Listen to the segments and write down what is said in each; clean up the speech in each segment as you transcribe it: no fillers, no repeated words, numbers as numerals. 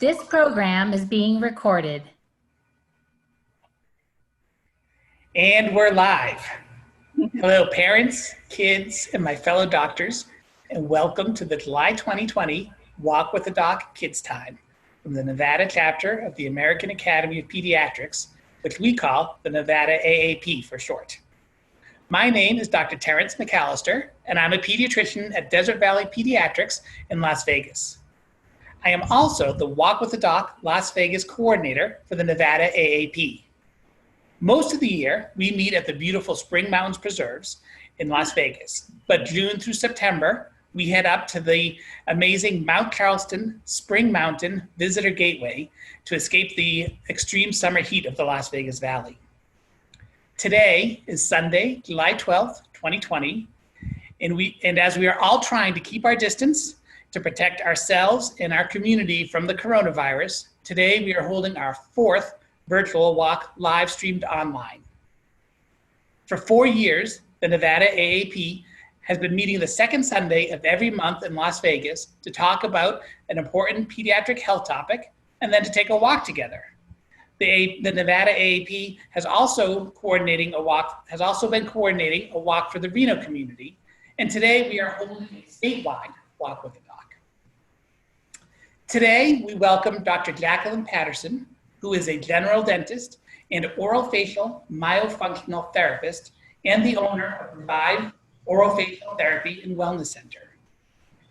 This program is being recorded. And we're live. Hello, parents, kids, and my fellow doctors, and welcome to the July 2020 Walk with the Doc Kids Time from the Nevada chapter of the American Academy of Pediatrics, which we call the Nevada AAP for short. My name is Dr. Terrence McAllister, and I'm a pediatrician at Desert Valley Pediatrics in Las Vegas. I am also the Walk with the Doc Las Vegas coordinator for the Nevada AAP. Most of the year, we meet at the beautiful Spring Mountains Preserves in Las Vegas, but June through September, we head up to the amazing Mount Charleston Spring Mountain Visitor Gateway to escape the extreme summer heat of the Las Vegas Valley. Today is Sunday, July 12th, 2020, and as we are all trying to keep our distance to protect ourselves and our community from the coronavirus, today we are holding our fourth virtual walk live streamed online. For 4 years, the Nevada AAP has been meeting the second Sunday of every month in Las Vegas to talk about an important pediatric health topic and then to take a walk together. The Nevada AAP has also been coordinating a walk for the Reno community, and today we are holding a statewide Walk with the Doc. Today we welcome Dr. Jacqueline Patterson, who is a general dentist and orofacial myofunctional therapist and the owner of Revive Orofacial Therapy and Wellness Center.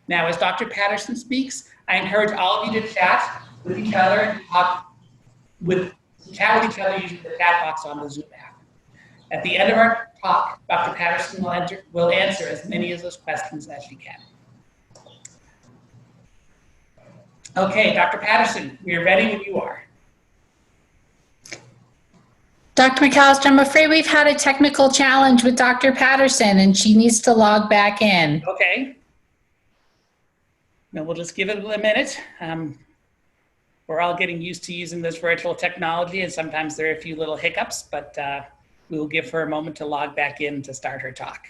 Now, as Dr. Patterson speaks, I encourage all of you to chat with each other and chat with each other using the chat box on the Zoom app. At the end of our talk, Dr. Patterson will answer as many of those questions as she can. Okay, Dr. Patterson, we are ready when you are. Dr. McAllister, I'm afraid we've had a technical challenge with Dr. Patterson and she needs to log back in. Okay. Now we'll just give it a minute. We're all getting used to using this virtual technology and sometimes there are a few little hiccups, but we will give her a moment to log back in to start her talk.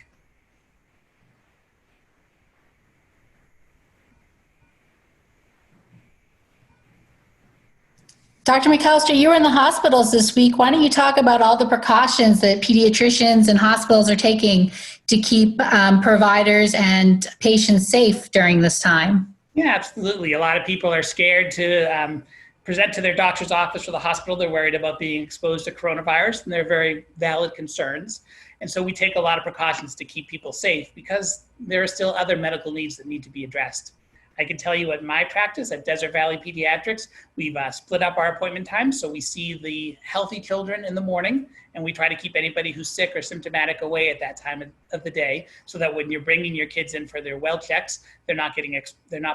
Dr. McAllister, you were in the hospitals this week. Why don't you talk about all the precautions that pediatricians and hospitals are taking to keep providers and patients safe during this time? Yeah, absolutely. A lot of people are scared to present to their doctor's office or the hospital. They're worried about being exposed to coronavirus, and they're very valid concerns. And so we take a lot of precautions to keep people safe because there are still other medical needs that need to be addressed. I can tell you at my practice at Desert Valley Pediatrics, we've split up our appointment times. So we see the healthy children in the morning, and we try to keep anybody who's sick or symptomatic away at that time of the day, so that when you're bringing your kids in for their well checks, they're not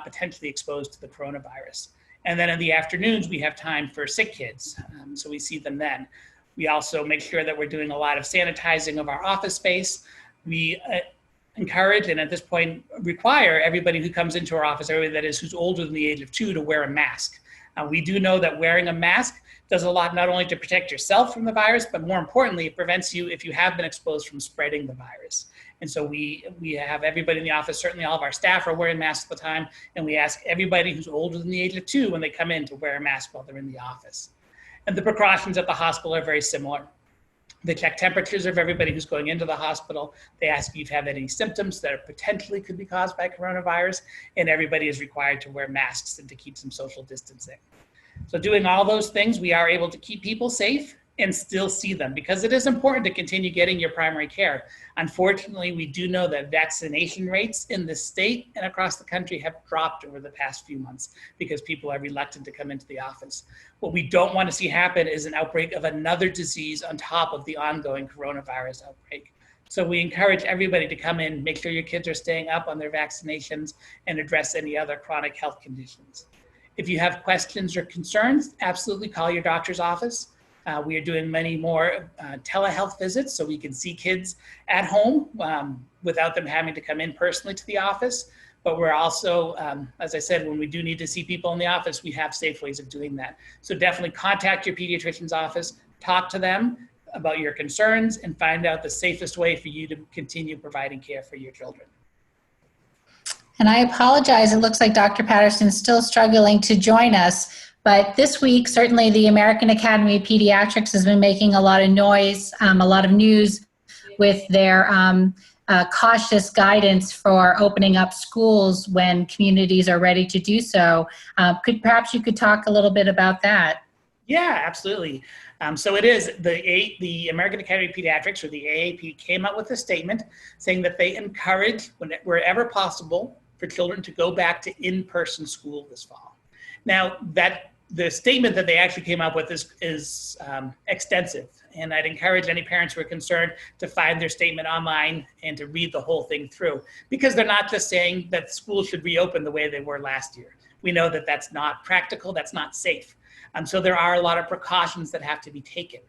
potentially exposed to the coronavirus. And then in the afternoons, we have time for sick kids, so we see them then. We also make sure that we're doing a lot of sanitizing of our office space. We encourage and at this point require everybody who comes into our office, everybody that is who's older than the age of 2, to wear a mask. We do know that wearing a mask does a lot not only to protect yourself from the virus, but more importantly, it prevents you, if you have been exposed, from spreading the virus. And so we have everybody in the office, certainly all of our staff are wearing masks all the time, and we ask everybody who's older than the age of 2 when they come in to wear a mask while they're in the office. And the precautions at the hospital are very similar. They check temperatures of everybody who's going into the hospital. They ask if you have any symptoms that potentially could be caused by coronavirus, and everybody is required to wear masks and to keep some social distancing. So doing all those things, we are able to keep people safe and still see them, because it is important to continue getting your primary care. Unfortunately, we do know that vaccination rates in the state and across the country have dropped over the past few months because people are reluctant to come into the office. What we don't want to see happen is an outbreak of another disease on top of the ongoing coronavirus outbreak. So we encourage everybody to come in, make sure your kids are staying up on their vaccinations, and address any other chronic health conditions. If you have questions or concerns, absolutely call your doctor's office. We are doing many more telehealth visits so we can see kids at home without them having to come in personally to the office. But we're also, as I said, when we do need to see people in the office, we have safe ways of doing that. So definitely contact your pediatrician's office, talk to them about your concerns, and find out the safest way for you to continue providing care for your children. And I apologize, it looks like Dr. Patterson is still struggling to join us. But this week, certainly the American Academy of Pediatrics has been making a lot of noise, a lot of news with their cautious guidance for opening up schools when communities are ready to do so. Perhaps you could talk a little bit about that. Yeah, absolutely. So it is the American Academy of Pediatrics, or the AAP, came out with a statement saying that they encourage, wherever possible, for children to go back to in-person school this fall. Now, the statement that they actually came up with is extensive, and I'd encourage any parents who are concerned to find their statement online and to read the whole thing through, because they're not just saying that schools should reopen the way they were last year. We know that that's not practical, that's not safe. So there are a lot of precautions that have to be taken.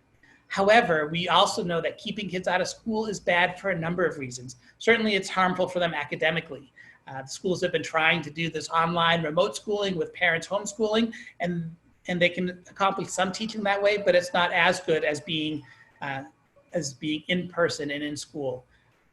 However, we also know that keeping kids out of school is bad for a number of reasons. Certainly, it's harmful for them academically. The schools have been trying to do this online remote schooling with parents homeschooling, and they can accomplish some teaching that way, but it's not as good as being in person and in school.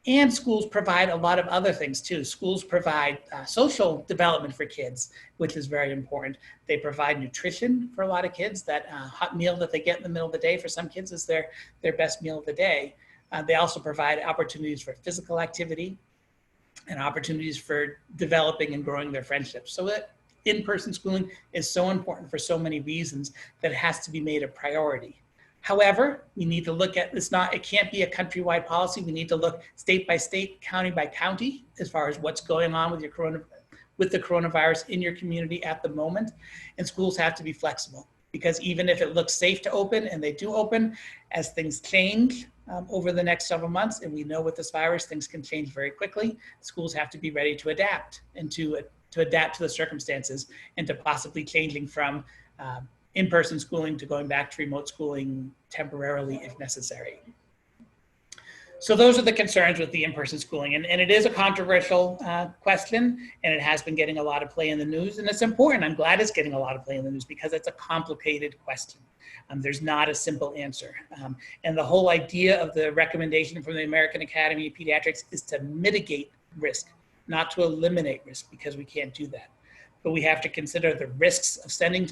And schools provide a lot of other things too. Schools provide social development for kids, which is very important. They provide nutrition for a lot of kids. That hot meal that they get in the middle of the day for some kids is their best meal of the day. They also provide opportunities for physical activity and opportunities for developing and growing their friendships. So in-person schooling is so important for so many reasons that it has to be made a priority. However, we need to look at, it can't be a countrywide policy. We need to look state by state, county by county, as far as what's going on with the coronavirus in your community at the moment. And schools have to be flexible, because even if it looks safe to open, and they do open, as things change over the next several months, and we know with this virus, things can change very quickly, schools have to be ready to adapt, and to adapt to the circumstances, and to possibly changing from in-person schooling to going back to remote schooling temporarily if necessary. So those are the concerns with the in-person schooling. And it is a controversial question, and it has been getting a lot of play in the news, and it's important. I'm glad it's getting a lot of play in the news, because it's a complicated question. There's not a simple answer. And the whole idea of the recommendation from the American Academy of Pediatrics is to mitigate risk, not to eliminate risk, because we can't do that. But we have to consider the risks of sending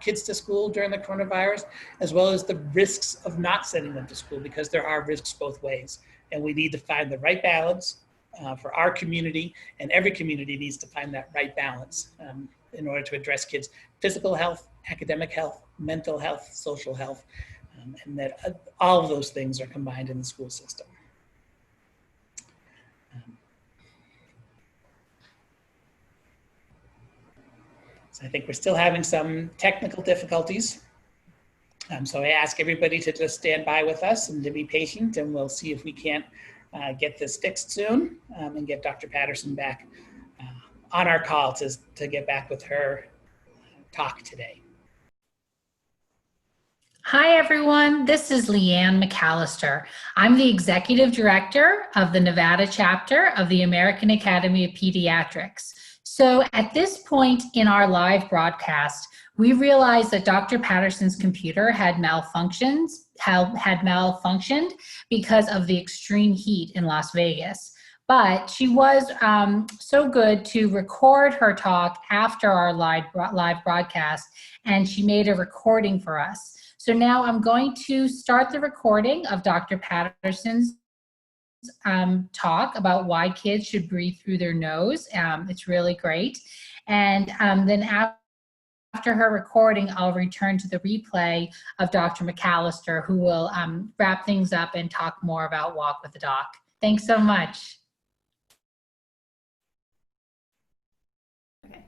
kids to school during the coronavirus, as well as the risks of not sending them to school, because there are risks both ways. And we need to find the right balance for our community, and every community needs to find that right balance in order to address kids' physical health, academic health, mental health, social health, and that all of those things are combined in the school system. So I think we're still having some technical difficulties. So I ask everybody to just stand by with us and to be patient, and we'll see if we can't get this fixed soon and get Dr. Patterson back on our call to get back with her talk today. Hi, everyone. This is Leanne McAllister. I'm the Executive Director of the Nevada chapter of the American Academy of Pediatrics. So at this point in our live broadcast, we realized that Dr. Patterson's computer had malfunctioned because of the extreme heat in Las Vegas. But she was so good to record her talk after our live broadcast, and she made a recording for us. So now I'm going to start the recording of Dr. Patterson's talk about why kids should breathe through their nose. It's really great. And then after her recording, I'll return to the replay of Dr. McAllister, who will wrap things up and talk more about Walk with the Doc. Thanks so much. Okay.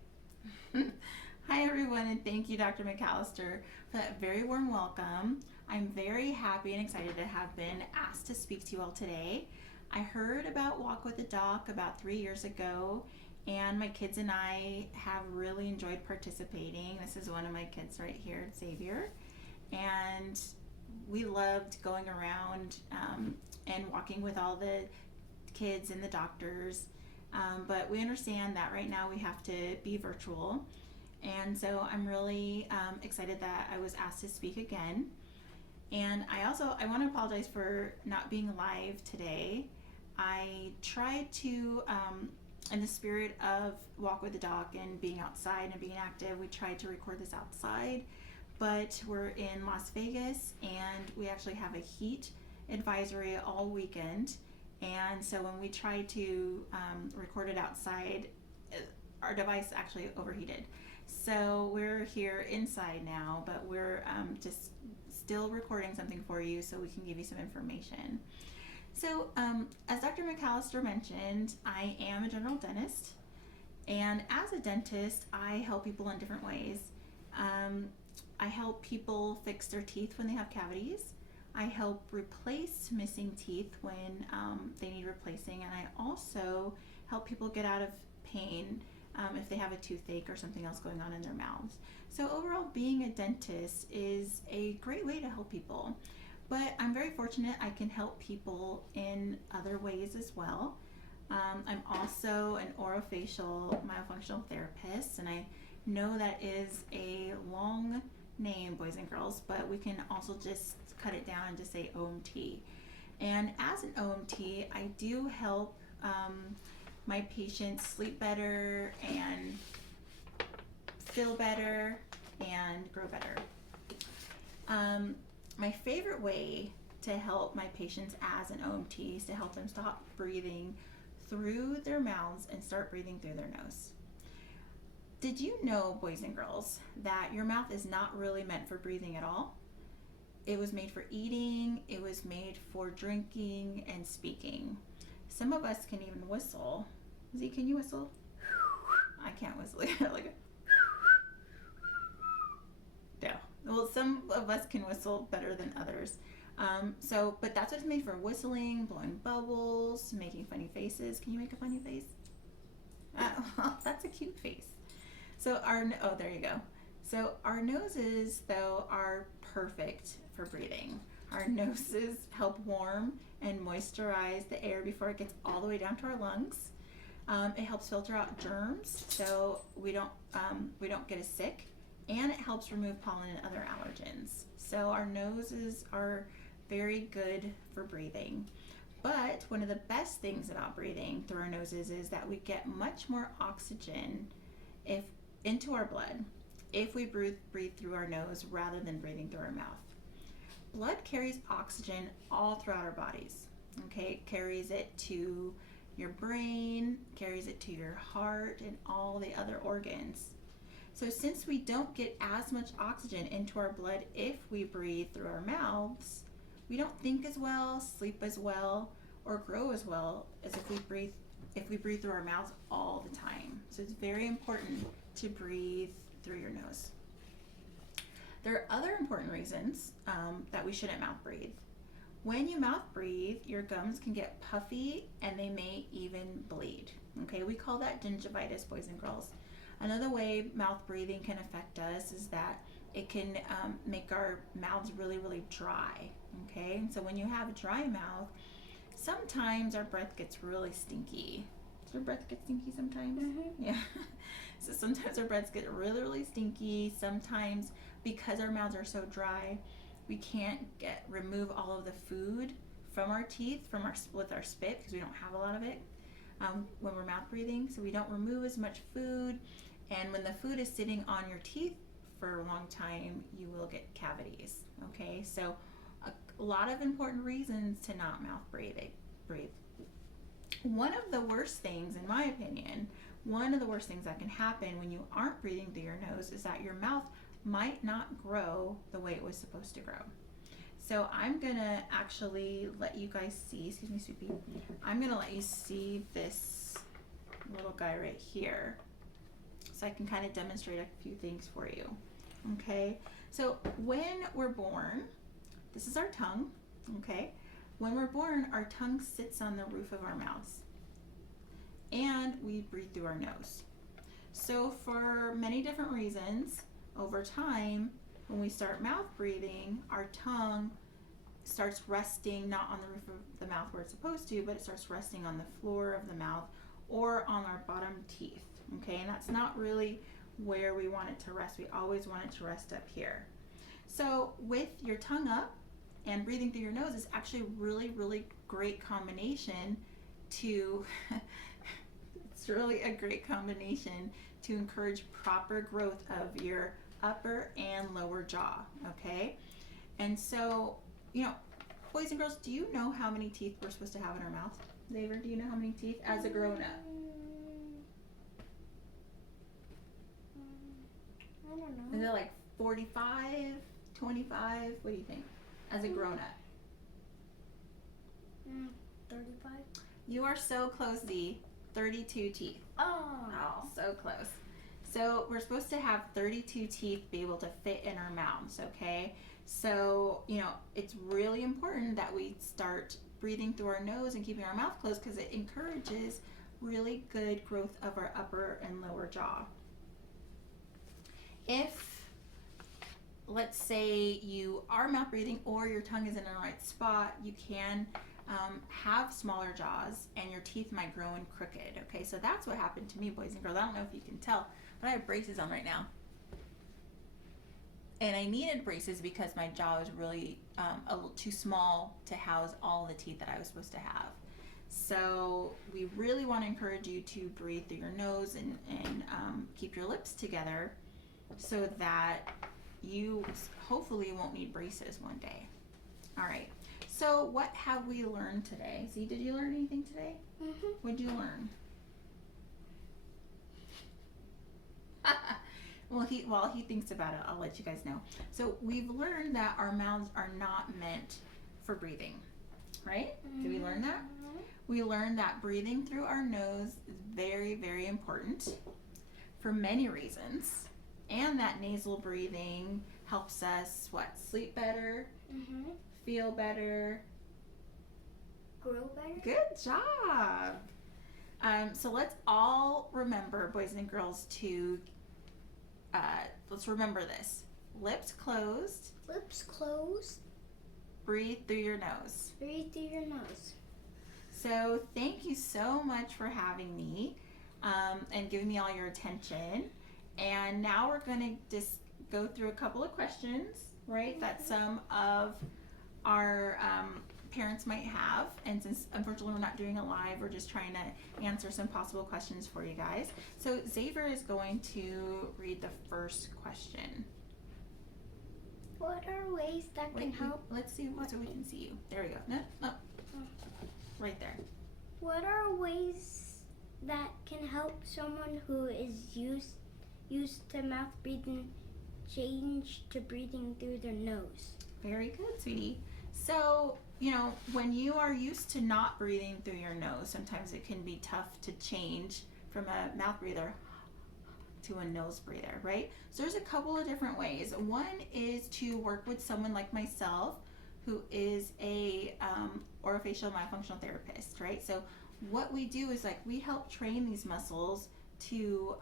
Hi, everyone, and thank you, Dr. McAllister, for that very warm welcome. I'm very happy and excited to have been asked to speak to you all today. I heard about Walk with the Doc about 3 years ago, and my kids and I have really enjoyed participating. This is one of my kids right here, Xavier, and we loved going around and walking with all the kids and the doctors, but we understand that right now we have to be virtual, and so I'm really excited that I was asked to speak again. And I want to apologize for not being live today. I tried to in the spirit of Walk with the Dog and being outside and being active, we tried to record this outside, but we're in Las Vegas and we actually have a heat advisory all weekend. And so when we tried to record it outside, our device actually overheated. So we're here inside now, but we're just still recording something for you so we can give you some information. So as Dr. McAllister mentioned, I am a general dentist, and as a dentist, I help people in different ways. I help people fix their teeth when they have cavities. I help replace missing teeth when they need replacing, and I also help people get out of pain if they have a toothache or something else going on in their mouths. So overall, being a dentist is a great way to help people. But I'm very fortunate I can help people in other ways as well. I'm also an orofacial myofunctional therapist, and I know that is a long name, boys and girls, but we can also just cut it down and just say OMT. And as an OMT, I do help my patients sleep better and feel better and grow better. My favorite way to help my patients as an OMT is to help them stop breathing through their mouths and start breathing through their nose. Did you know, boys and girls, that your mouth is not really meant for breathing at all? It was made for eating, it was made for drinking and speaking. Some of us can even whistle. Z, can you whistle? I can't whistle. Like no. Well, some of us can whistle better than others. But that's what it's made for: whistling, blowing bubbles, making funny faces. Can you make a funny face? Well, that's a cute face. Oh, there you go. So our noses, though, are perfect for breathing. Our noses help warm and moisturize the air before it gets all the way down to our lungs. It helps filter out germs, so we don't get as sick, and it helps remove pollen and other allergens. So our noses are very good for breathing. But one of the best things about breathing through our noses is that we get much more oxygen into our blood if we breathe through our nose rather than breathing through our mouth. Blood carries oxygen all throughout our bodies. Okay, it carries it to your brain, carries it to your heart, and all the other organs. So since we don't get as much oxygen into our blood if we breathe through our mouths, we don't think as well, sleep as well, or grow as well as if we breathe through our mouths all the time. So it's very important to breathe through your nose. There are other important reasons that we shouldn't mouth breathe. When you mouth breathe, your gums can get puffy and they may even bleed. Okay, we call that gingivitis, boys and girls. Another way mouth breathing can affect us is that it can make our mouths really, really dry. Okay, and so when you have a dry mouth, sometimes our breath gets really stinky. Does your breath get stinky sometimes? Mm-hmm. Yeah. So sometimes our breaths get really, really stinky. Sometimes because our mouths are so dry, we can't remove all of the food from our teeth with our spit, because we don't have a lot of it when we're mouth breathing. So we don't remove as much food, and when the food is sitting on your teeth for a long time, you will get cavities. Okay, so a lot of important reasons to not mouth breathe. One of the worst things, in my opinion, that can happen when you aren't breathing through your nose is that your mouth might not grow the way it was supposed to grow. So I'm gonna actually let you guys see, excuse me, Soupy, I'm gonna let you see this little guy right here, so I can kind of demonstrate a few things for you. Okay, so when we're born, this is our tongue. Okay, when we're born, our tongue sits on the roof of our mouths, and we breathe through our nose. So for many different reasons, over time, when we start mouth breathing, our tongue starts resting not on the roof of the mouth where it's supposed to, but it starts resting on the floor of the mouth or on our bottom teeth. Okay, and that's not really where we want it to rest. We always want it to rest up here. So with your tongue up and breathing through your nose is actually a really, really great combination to It's really a great combination to encourage proper growth of your upper and lower jaw, okay? And so, boys and girls, do you know how many teeth we're supposed to have in our mouth? Xavier, do you know how many teeth as a grown-up? I don't know. Is it like 45, 25? What do you think as a grown-up? 35. You are so close, Z. 32 teeth. Oh. So close. So we're supposed to have 32 teeth be able to fit in our mouths, okay? So, it's really important that we start breathing through our nose and keeping our mouth closed because it encourages really good growth of our upper and lower jaw. If, let's say, you are mouth breathing or your tongue is in the right spot, you can have smaller jaws and your teeth might grow in crooked, okay? So that's what happened to me, boys and girls. I don't know if you can tell, but I have braces on right now. And I needed braces because my jaw was really a little too small to house all the teeth that I was supposed to have. So we really want to encourage you to breathe through your nose and keep your lips together so that you hopefully won't need braces one day. All right. So what have we learned today? Z, did you learn anything today? Mm-hmm. What did you learn? While he thinks about it, I'll let you guys know. So we've learned that our mouths are not meant for breathing, right? Did we learn that? We learned that breathing through our nose is very, very important for many reasons. And that nasal breathing helps us, sleep better, feel better, Grow better. Good job. So let's all remember, boys and girls, to let's remember this. Lips closed. Lips closed. Breathe through your nose. Breathe through your nose. So thank you so much for having me and giving me all your attention. And now we're going to just go through a couple of questions, right, that some of our parents might have. And since unfortunately we're not doing it live, we're just trying to answer some possible questions for you guys. So Xavier is going to read the first question. What are ways that can help? Let's see so we can see you. There we go. No. Right there. What are ways that can help someone who is used to mouth breathing change to breathing through their nose? Very good, sweetie. So, when you are used to not breathing through your nose, sometimes it can be tough to change from a mouth breather to a nose breather, right? So there's a couple of different ways. One is to work with someone like myself who is a orofacial myofunctional therapist, right? So what we do is we help train these muscles to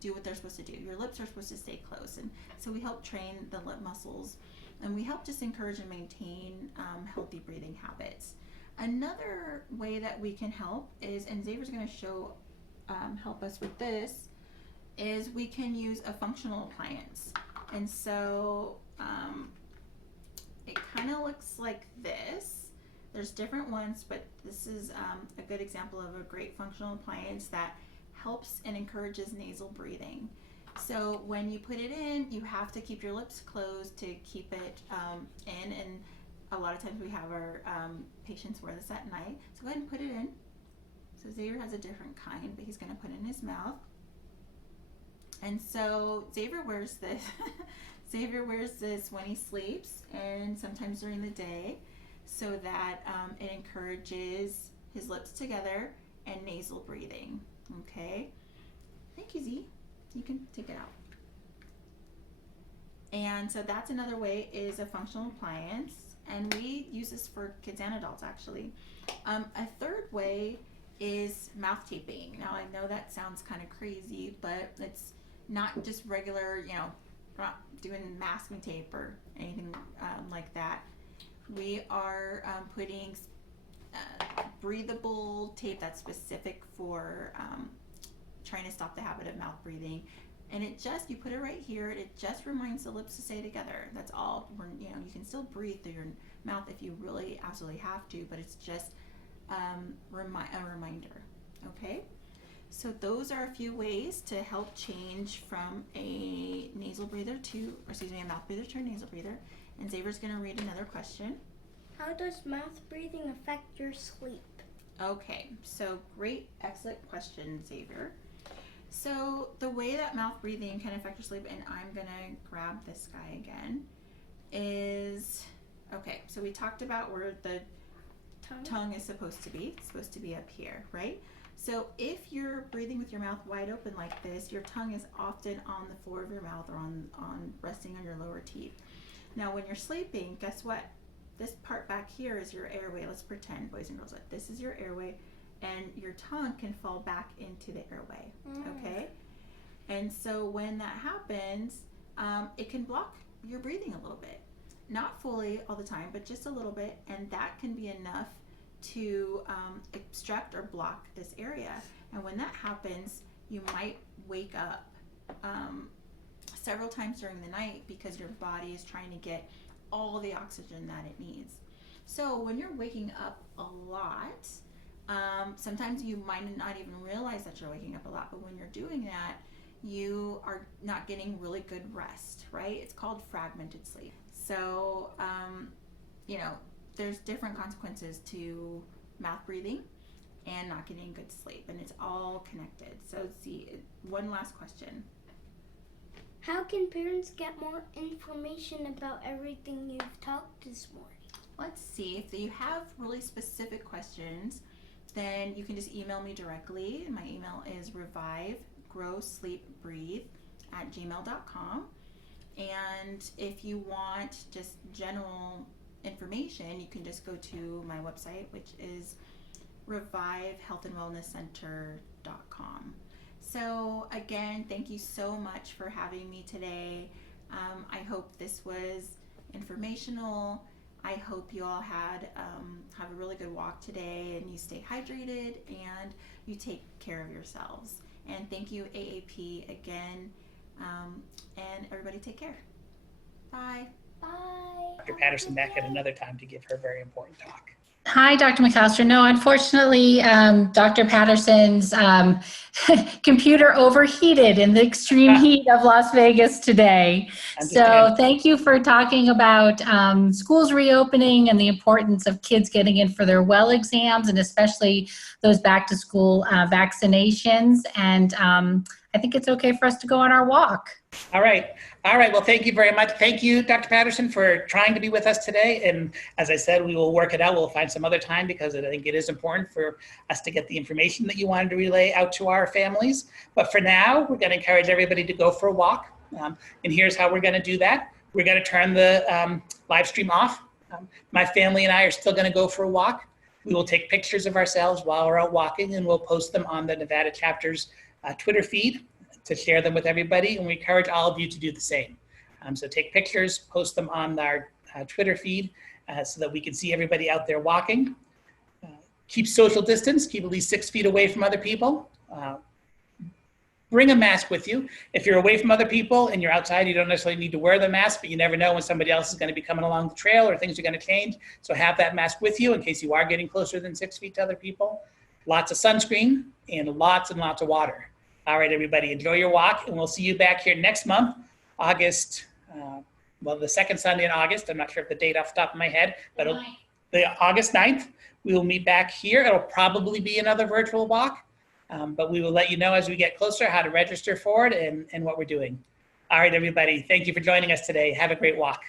do what they're supposed to do. Your lips are supposed to stay closed, and so we help train the lip muscles, and we help just encourage and maintain healthy breathing habits. Another way that we can help is, and Xavier's going to help us with this, is we can use a functional appliance. And so it kind of looks like this. There's different ones, but this is a good example of a great functional appliance that helps and encourages nasal breathing. So when you put it in, you have to keep your lips closed to keep it in, and a lot of times we have our patients wear this at night. So go ahead and put it in. So Xavier has a different kind, but he's going to put it in his mouth. And so Xavier wears this. Xavier wears this when he sleeps and sometimes during the day, so that it encourages his lips together and nasal breathing. Okay. Thank you, Z. You can take it out. And so that's another way, is a functional appliance, and we use this for kids and adults actually. A third way is mouth taping. Now I know that sounds kind of crazy, but it's not just regular, not doing masking tape or anything like that. We are putting breathable tape that's specific for trying to stop the habit of mouth breathing. And you put it right here, it just reminds the lips to stay together. That's all. You can still breathe through your mouth if you really absolutely have to, but it's just a reminder, okay? So those are a few ways to help change from a nasal breather to, or excuse me, a mouth breather to a nasal breather. And Xavier's going to read another question. How does mouth breathing affect your sleep? Okay, so great, excellent question, Xavier. So the way that mouth breathing can affect your sleep, and I'm going to grab this guy again, is, okay, so we talked about where the tongue is supposed to be. It's supposed to be up here, right? So if you're breathing with your mouth wide open like this, your tongue is often on the floor of your mouth or on resting on your lower teeth. Now when you're sleeping, guess what? This part back here is your airway. Let's pretend, boys and girls, that this is your airway, and your tongue can fall back into the airway, okay? And so when that happens, it can block your breathing a little bit. Not fully all the time, but just a little bit, and that can be enough to obstruct or block this area. And when that happens, you might wake up several times during the night because your body is trying to get all the oxygen that it needs. So when you're waking up a lot, sometimes you might not even realize that you're waking up a lot, but when you're doing that, you are not getting really good rest, right? It's called fragmented sleep. So, you know, there's different consequences to mouth breathing and not getting good sleep, and it's all connected. So see, one last question. How can parents get more information about everything you've talked this morning? Let's see, if you have really specific questions, then you can just email me directly. My email is revivegrowsleepbreathe@gmail.com. And if you want just general information, you can just go to my website, which is revivehealthandwellnesscenter.com. So again, thank you so much for having me today. I hope this was informational. I hope you all have a really good walk today, and you stay hydrated and you take care of yourselves. And thank you, AAP, again. And everybody take care. Bye. Bye. Dr. Patterson back at another time to give her very important talk. Hi, Dr. McAllister. No, unfortunately, Dr. Patterson's computer overheated in the extreme heat of Las Vegas today. So thank you for talking about schools reopening and the importance of kids getting in for their well exams, and especially those back to school vaccinations. And I think it's okay for us to go on our walk. All right. Well, thank you very much. Thank you, Dr. Patterson, for trying to be with us today. And as I said, we will work it out. We'll find some other time because I think it is important for us to get the information that you wanted to relay out to our families. But for now, we're going to encourage everybody to go for a walk. And here's how we're going to do that. We're going to turn the live stream off. My family and I are still going to go for a walk. We will take pictures of ourselves while we're out walking, and we'll post them on the Nevada chapter's Twitter feed to share them with everybody, and we encourage all of you to do the same. So take pictures, post them on our Twitter feed so that we can see everybody out there walking. Keep social distance, keep at least 6 feet away from other people. Bring a mask with you. If you're away from other people and you're outside, you don't necessarily need to wear the mask, but you never know when somebody else is going to be coming along the trail or things are going to change. So have that mask with you in case you are getting closer than 6 feet to other people. Lots of sunscreen and lots of water. All right, everybody, enjoy your walk, and we'll see you back here next month, August, the second Sunday in August. I'm not sure if the date off the top of my head, but the August 9th, we will meet back here. It'll probably be another virtual walk, but we will let you know as we get closer how to register for it and what we're doing. All right, everybody, thank you for joining us today. Have a great walk.